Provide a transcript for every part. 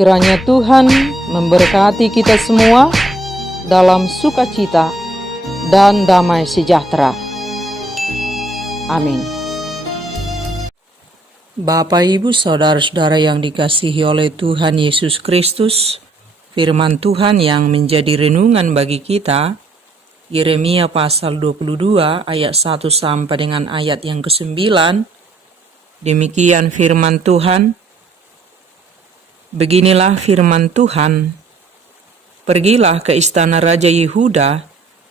Kiranya Tuhan memberkati kita semua dalam sukacita dan damai sejahtera. Amin. Bapak, Ibu, saudara-saudara yang dikasihi oleh Tuhan Yesus Kristus, firman Tuhan yang menjadi renungan bagi kita, Yeremia pasal 22 ayat 1 sampai dengan ayat yang ke-9. Demikian firman Tuhan. Beginilah firman Tuhan, pergilah ke istana Raja Yehuda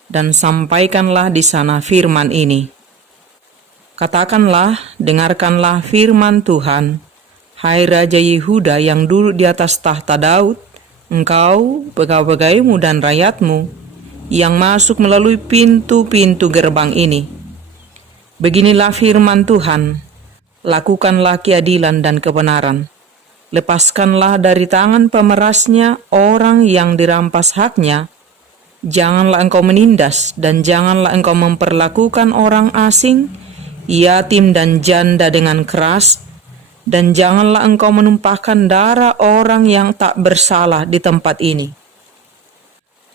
dan sampaikanlah di sana firman ini. Katakanlah, dengarkanlah firman Tuhan, hai Raja Yehuda yang duduk di atas tahta Daud, engkau, pegawai-pegawaimu dan rakyatmu, yang masuk melalui pintu-pintu gerbang ini. Beginilah firman Tuhan, lakukanlah keadilan dan kebenaran. Lepaskanlah dari tangan pemerasnya orang yang dirampas haknya. Janganlah engkau menindas dan janganlah engkau memperlakukan orang asing, yatim dan janda dengan keras, dan janganlah engkau menumpahkan darah orang yang tak bersalah di tempat ini.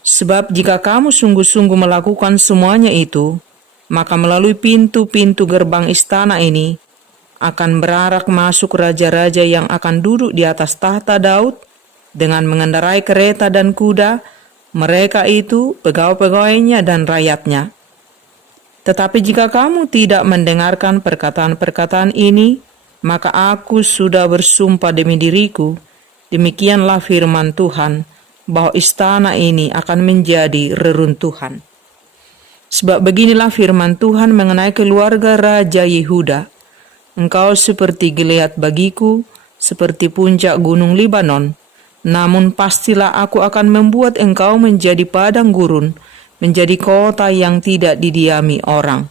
Sebab jika kamu sungguh-sungguh melakukan semuanya itu, maka melalui pintu-pintu gerbang istana ini akan berarak masuk raja-raja yang akan duduk di atas tahta Daud dengan mengendarai kereta dan kuda, mereka itu pegawai-pegawainya dan rakyatnya. Tetapi jika kamu tidak mendengarkan perkataan-perkataan ini, maka aku sudah bersumpah demi diriku, demikianlah firman Tuhan, bahwa istana ini akan menjadi reruntuhan. Sebab beginilah firman Tuhan mengenai keluarga Raja Yehuda. Engkau seperti Gilead bagiku, seperti puncak gunung Libanon. Namun pastilah aku akan membuat engkau menjadi padang gurun, menjadi kota yang tidak didiami orang.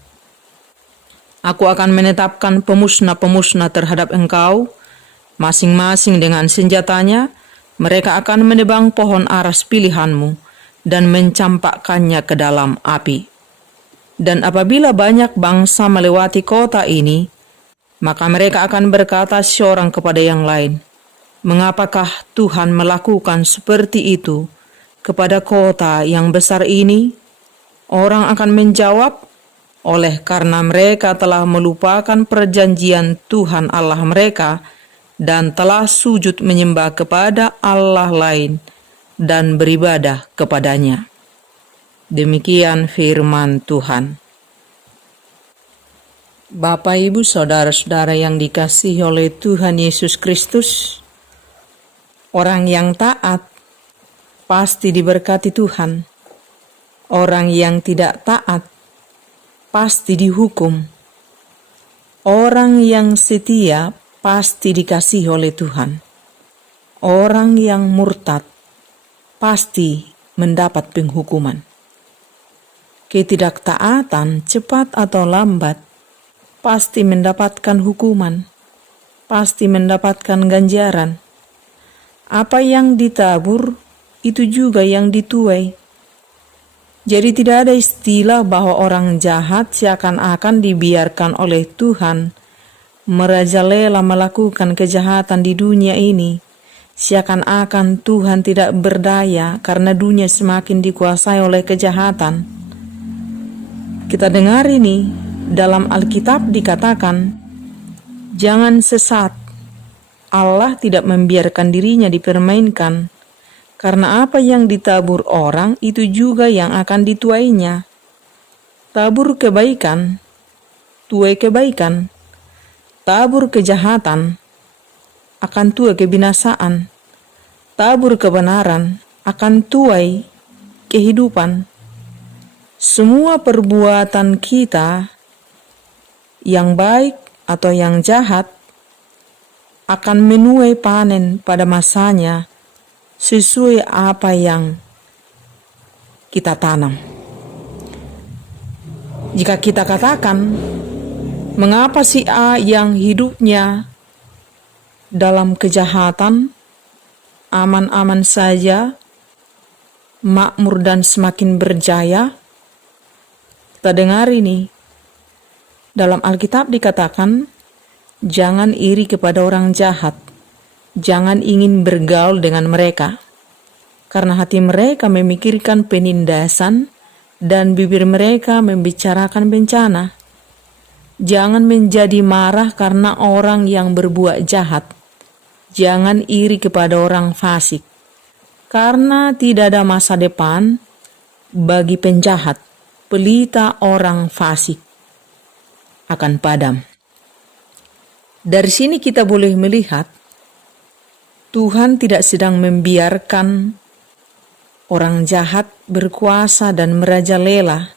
Aku akan menetapkan pemusnah-pemusnah terhadap engkau, masing-masing dengan senjatanya. Mereka akan menebang pohon aras pilihanmu dan mencampakkannya ke dalam api. Dan apabila banyak bangsa melewati kota ini, maka mereka akan berkata seorang kepada yang lain, mengapakah Tuhan melakukan seperti itu kepada kota yang besar ini? Orang akan menjawab, oleh karena mereka telah melupakan perjanjian Tuhan Allah mereka dan telah sujud menyembah kepada Allah lain dan beribadah kepadanya. Demikian firman Tuhan. Bapak, Ibu, saudara-saudara yang dikasihi oleh Tuhan Yesus Kristus, orang yang taat pasti diberkati Tuhan. Orang yang tidak taat pasti dihukum. Orang yang setia pasti dikasihi oleh Tuhan. Orang yang murtad pasti mendapat penghukuman. Ketidaktaatan cepat atau lambat pasti mendapatkan hukuman, pasti mendapatkan ganjaran. Apa yang ditabur, itu juga yang dituai. Jadi tidak ada istilah bahwa orang jahat seakan-akan dibiarkan oleh Tuhan merajalela melakukan kejahatan di dunia ini, seakan-akan Tuhan tidak berdaya karena dunia semakin dikuasai oleh kejahatan. Kita dengar ini. Dalam Alkitab dikatakan, jangan sesat. Allah tidak membiarkan dirinya dipermainkan, karena apa yang ditabur orang itu juga yang akan dituainya. Tabur kebaikan, tuai kebaikan. Tabur kejahatan, akan tuai kebinasaan. Tabur kebenaran, akan tuai kehidupan. Semua perbuatan kita, yang baik atau yang jahat, akan menuai panen pada masanya sesuai apa yang kita tanam. Jika kita katakan, mengapa si A yang hidupnya dalam kejahatan aman-aman saja, makmur dan semakin berjaya? Kita dengar ini. Dalam Alkitab dikatakan, jangan iri kepada orang jahat, Jangan ingin bergaul dengan mereka, karena hati mereka memikirkan penindasan dan bibir mereka membicarakan bencana. Jangan menjadi marah karena orang yang berbuat jahat. Jangan iri kepada orang fasik, karena tidak ada masa depan bagi penjahat. Pelita orang fasik akan padam. Dari sini kita boleh melihat Tuhan tidak sedang membiarkan orang jahat berkuasa dan merajalela,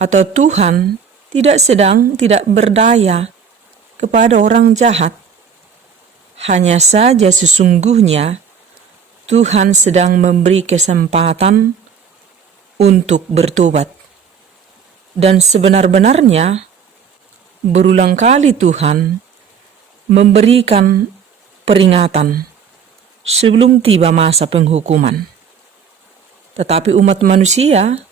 atau Tuhan tidak berdaya kepada orang jahat. Hanya saja sesungguhnya Tuhan sedang memberi kesempatan untuk bertobat. Dan sebenar-benarnya berulang kali Tuhan memberikan peringatan sebelum tiba masa penghukuman. Tetapi umat manusia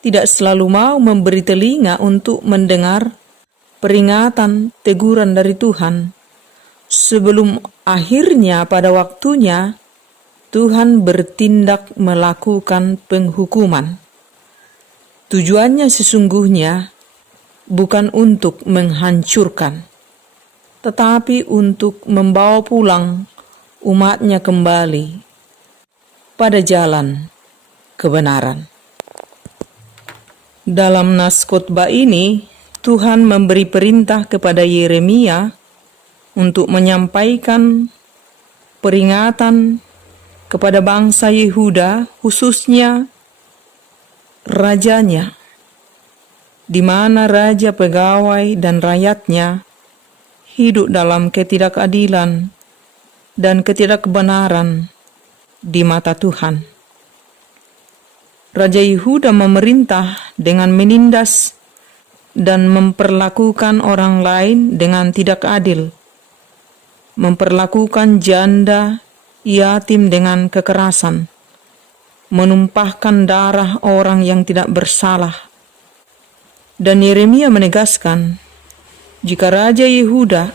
tidak selalu mau memberi telinga untuk mendengar peringatan, teguran dari Tuhan. Sebelum akhirnya pada waktunya Tuhan bertindak melakukan penghukuman. Tujuannya sesungguhnya bukan untuk menghancurkan, tetapi untuk membawa pulang umatnya kembali pada jalan kebenaran. Dalam nas khotbah ini, Tuhan memberi perintah kepada Yeremia untuk menyampaikan peringatan kepada bangsa Yehuda, khususnya rajanya, di mana raja, pegawai, dan rakyatnya hidup dalam ketidakadilan dan ketidakbenaran di mata Tuhan. Raja Yehuda memerintah dengan menindas dan memperlakukan orang lain dengan tidak adil, memperlakukan janda, yatim dengan kekerasan, menumpahkan darah orang yang tidak bersalah. Dan Yeremia menegaskan, jika Raja Yehuda,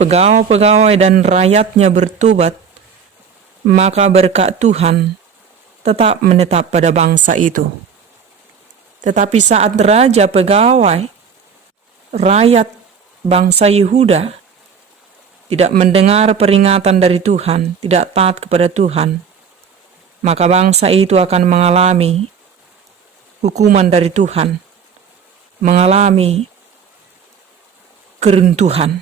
pegawai-pegawai dan rakyatnya bertobat, maka berkat Tuhan tetap menetap pada bangsa itu. Tetapi saat raja, pegawai, rakyat bangsa Yehuda tidak mendengar peringatan dari Tuhan, tidak taat kepada Tuhan, maka bangsa itu akan mengalami hukuman dari Tuhan, mengalami keruntuhan.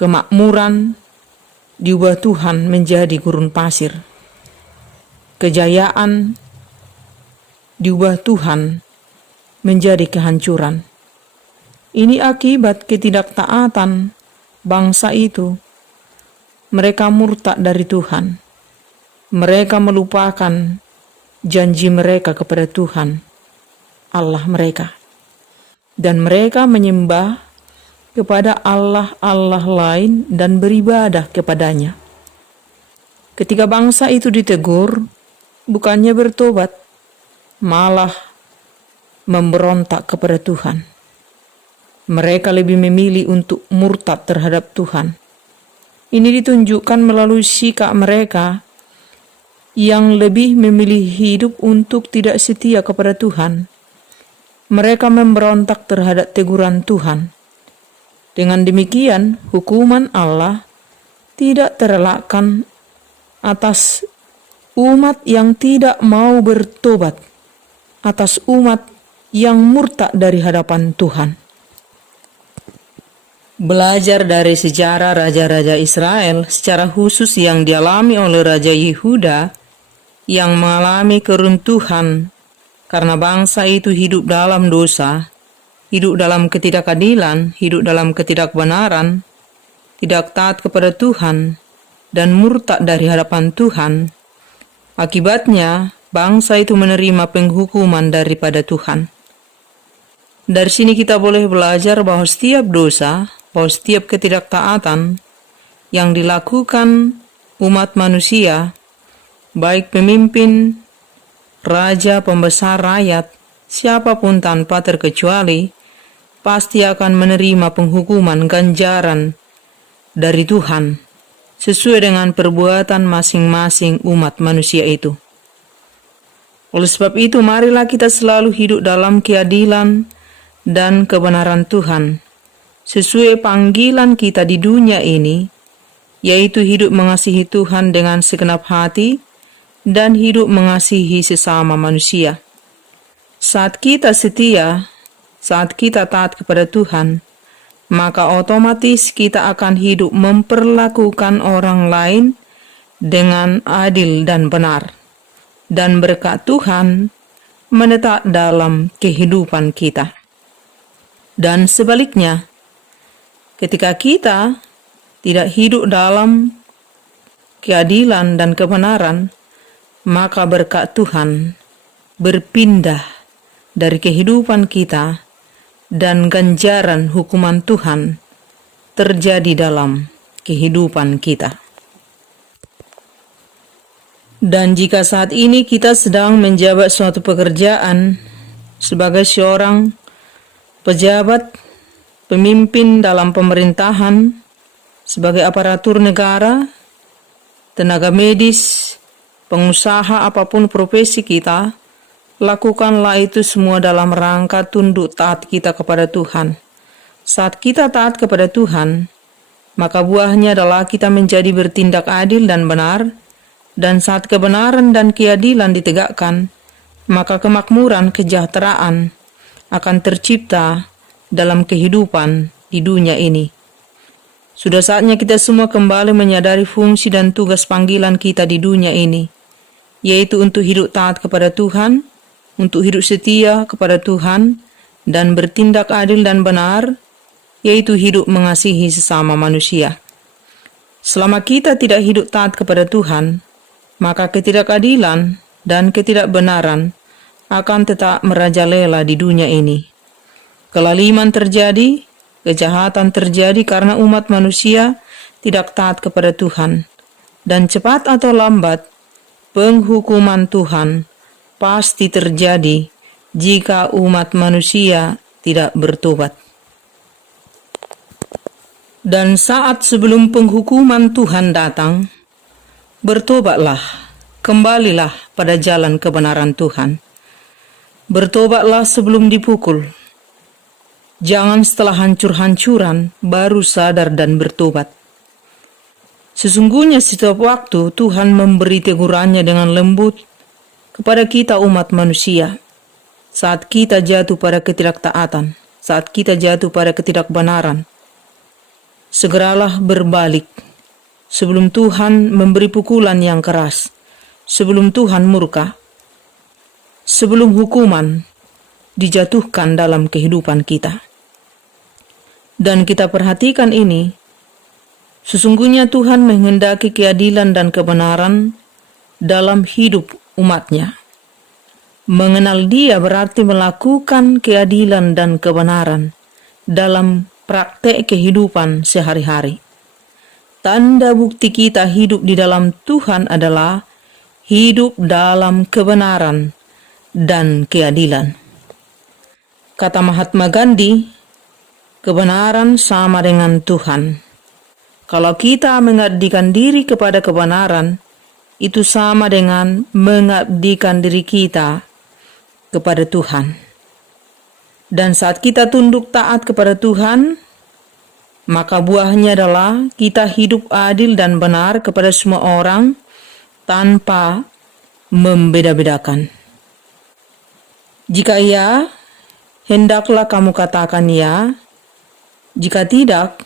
Kemakmuran diubah Tuhan menjadi gurun pasir. Kejayaan diubah Tuhan menjadi kehancuran. Ini akibat ketidaktaatan bangsa itu. Mereka murtad dari Tuhan. Mereka melupakan janji mereka kepada Tuhan, Allah mereka. Dan mereka menyembah kepada Allah-Allah lain dan beribadah kepadanya. Ketika bangsa itu ditegur, bukannya bertobat, malah memberontak kepada Tuhan. Mereka lebih memilih untuk murtad terhadap Tuhan. Ini ditunjukkan melalui sikap mereka yang lebih memilih hidup untuk tidak setia kepada Tuhan. Mereka memberontak terhadap teguran Tuhan. Dengan demikian, hukuman Allah tidak terelakkan atas umat yang tidak mau bertobat, atas umat yang murtad dari hadapan Tuhan. Belajar dari sejarah raja-raja Israel, secara khusus yang dialami oleh Raja Yehuda, yang mengalami keruntuhan karena bangsa itu hidup dalam dosa, hidup dalam ketidakadilan, hidup dalam ketidakbenaran, tidak taat kepada Tuhan, dan murtad dari hadapan Tuhan. Akibatnya, bangsa itu menerima penghukuman daripada Tuhan. Dari sini kita boleh belajar bahwa setiap dosa, bahwa setiap ketidaktaatan yang dilakukan umat manusia, baik pemimpin, raja, pembesar, rakyat, siapapun tanpa terkecuali, pasti akan menerima penghukuman ganjaran dari Tuhan sesuai dengan perbuatan masing-masing umat manusia itu. Oleh sebab itu, marilah kita selalu hidup dalam keadilan dan kebenaran Tuhan, sesuai panggilan kita di dunia ini, yaitu hidup mengasihi Tuhan dengan segenap hati dan hidup mengasihi sesama manusia. Saat kita setia, saat kita taat kepada Tuhan, maka otomatis kita akan hidup memperlakukan orang lain dengan adil dan benar. Dan berkat Tuhan menetap dalam kehidupan kita. Dan sebaliknya, ketika kita tidak hidup dalam keadilan dan kebenaran, maka berkat Tuhan berpindah dari kehidupan kita dan ganjaran hukuman Tuhan terjadi dalam kehidupan kita. Dan jika saat ini kita sedang menjabat suatu pekerjaan sebagai seorang pejabat, pemimpin dalam pemerintahan, sebagai aparatur negara, tenaga medis, pengusaha, apapun profesi kita, lakukanlah itu semua dalam rangka tunduk taat kita kepada Tuhan. Saat kita taat kepada Tuhan, maka buahnya adalah kita menjadi bertindak adil dan benar. Dan saat kebenaran dan keadilan ditegakkan, maka kemakmuran, kesejahteraan akan tercipta dalam kehidupan di dunia ini. Sudah saatnya kita semua kembali menyadari fungsi dan tugas panggilan kita di dunia ini, yaitu untuk hidup taat kepada Tuhan, untuk hidup setia kepada Tuhan, dan bertindak adil dan benar, yaitu hidup mengasihi sesama manusia. Selama kita tidak hidup taat kepada Tuhan, maka ketidakadilan dan ketidakbenaran akan tetap merajalela di dunia ini. Kelaliman terjadi, kejahatan terjadi karena umat manusia tidak taat kepada Tuhan. Dan cepat atau lambat, penghukuman Tuhan pasti terjadi jika umat manusia tidak bertobat. Dan saat sebelum penghukuman Tuhan datang, bertobatlah, kembalilah pada jalan kebenaran Tuhan. Bertobatlah sebelum dipukul. Jangan setelah hancur-hancuran baru sadar dan bertobat. Sesungguhnya setiap waktu Tuhan memberi tegurannya dengan lembut kepada kita umat manusia. Saat kita jatuh pada ketidaktaatan, saat kita jatuh pada ketidakbenaran, segeralah berbalik. Sebelum Tuhan memberi pukulan yang keras, sebelum Tuhan murka, sebelum hukuman dijatuhkan dalam kehidupan kita. Dan kita perhatikan ini, sesungguhnya Tuhan menghendaki keadilan dan kebenaran dalam hidup umatnya. Mengenal Dia berarti melakukan keadilan dan kebenaran dalam praktek kehidupan sehari-hari. Tanda bukti kita hidup di dalam Tuhan adalah hidup dalam kebenaran dan keadilan. Kata Mahatma Gandhi, kebenaran sama dengan Tuhan. Kalau kita mengabdikan diri kepada kebenaran, itu sama dengan mengabdikan diri kita kepada Tuhan. Dan saat kita tunduk taat kepada Tuhan, maka buahnya adalah kita hidup adil dan benar kepada semua orang tanpa membeda-bedakan. Jika ya, hendaklah kamu katakan ya. Jika tidak,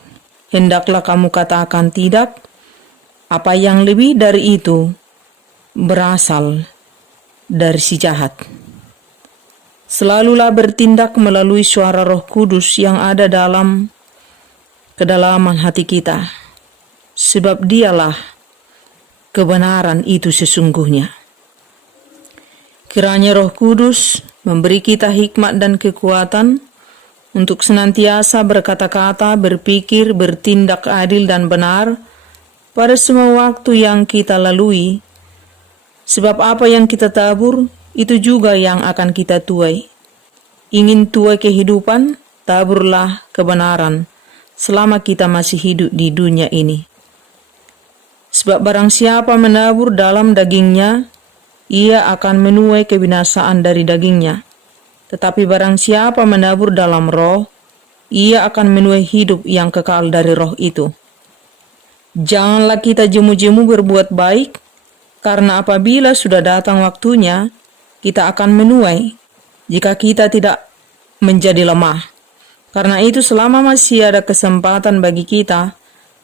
hendaklah kamu katakan tidak. Apa yang lebih dari itu berasal dari si jahat. Selalulah bertindak melalui suara Roh Kudus yang ada dalam kedalaman hati kita, sebab Dialah kebenaran itu sesungguhnya. Kiranya Roh Kudus memberi kita hikmat dan kekuatan untuk senantiasa berkata-kata, berpikir, bertindak adil dan benar pada semua waktu yang kita lalui, sebab apa yang kita tabur, itu juga yang akan kita tuai. Ingin tuai kehidupan, taburlah kebenaran, selama kita masih hidup di dunia ini. Sebab barang siapa menabur dalam dagingnya, ia akan menuai kebinasaan dari dagingnya. Tetapi barang siapa menabur dalam roh, ia akan menuai hidup yang kekal dari roh itu. Janganlah kita jemu-jemu berbuat baik, karena apabila sudah datang waktunya, kita akan menuai jika kita tidak menjadi lemah. Karena itu selama masih ada kesempatan bagi kita,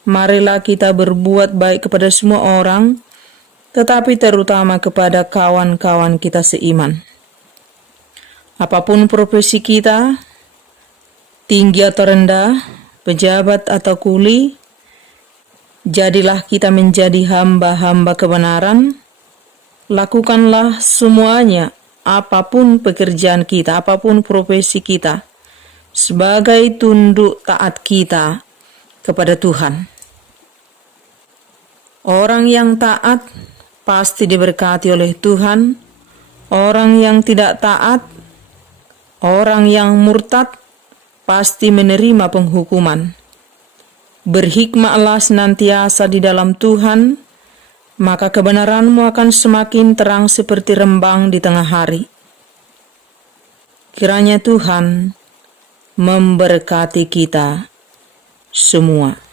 marilah kita berbuat baik kepada semua orang, tetapi terutama kepada kawan-kawan kita seiman. Apapun profesi kita, tinggi atau rendah, pejabat atau kuli, jadilah kita menjadi hamba-hamba kebenaran. Lakukanlah semuanya, apapun pekerjaan kita, apapun profesi kita, sebagai tunduk taat kita kepada Tuhan. Orang yang taat pasti diberkati oleh Tuhan. Orang yang tidak taat, orang yang murtad, pasti menerima penghukuman. Berhikmatlah senantiasa di dalam Tuhan, maka kebenaranmu akan semakin terang seperti rembang di tengah hari. Kiranya Tuhan memberkati kita semua.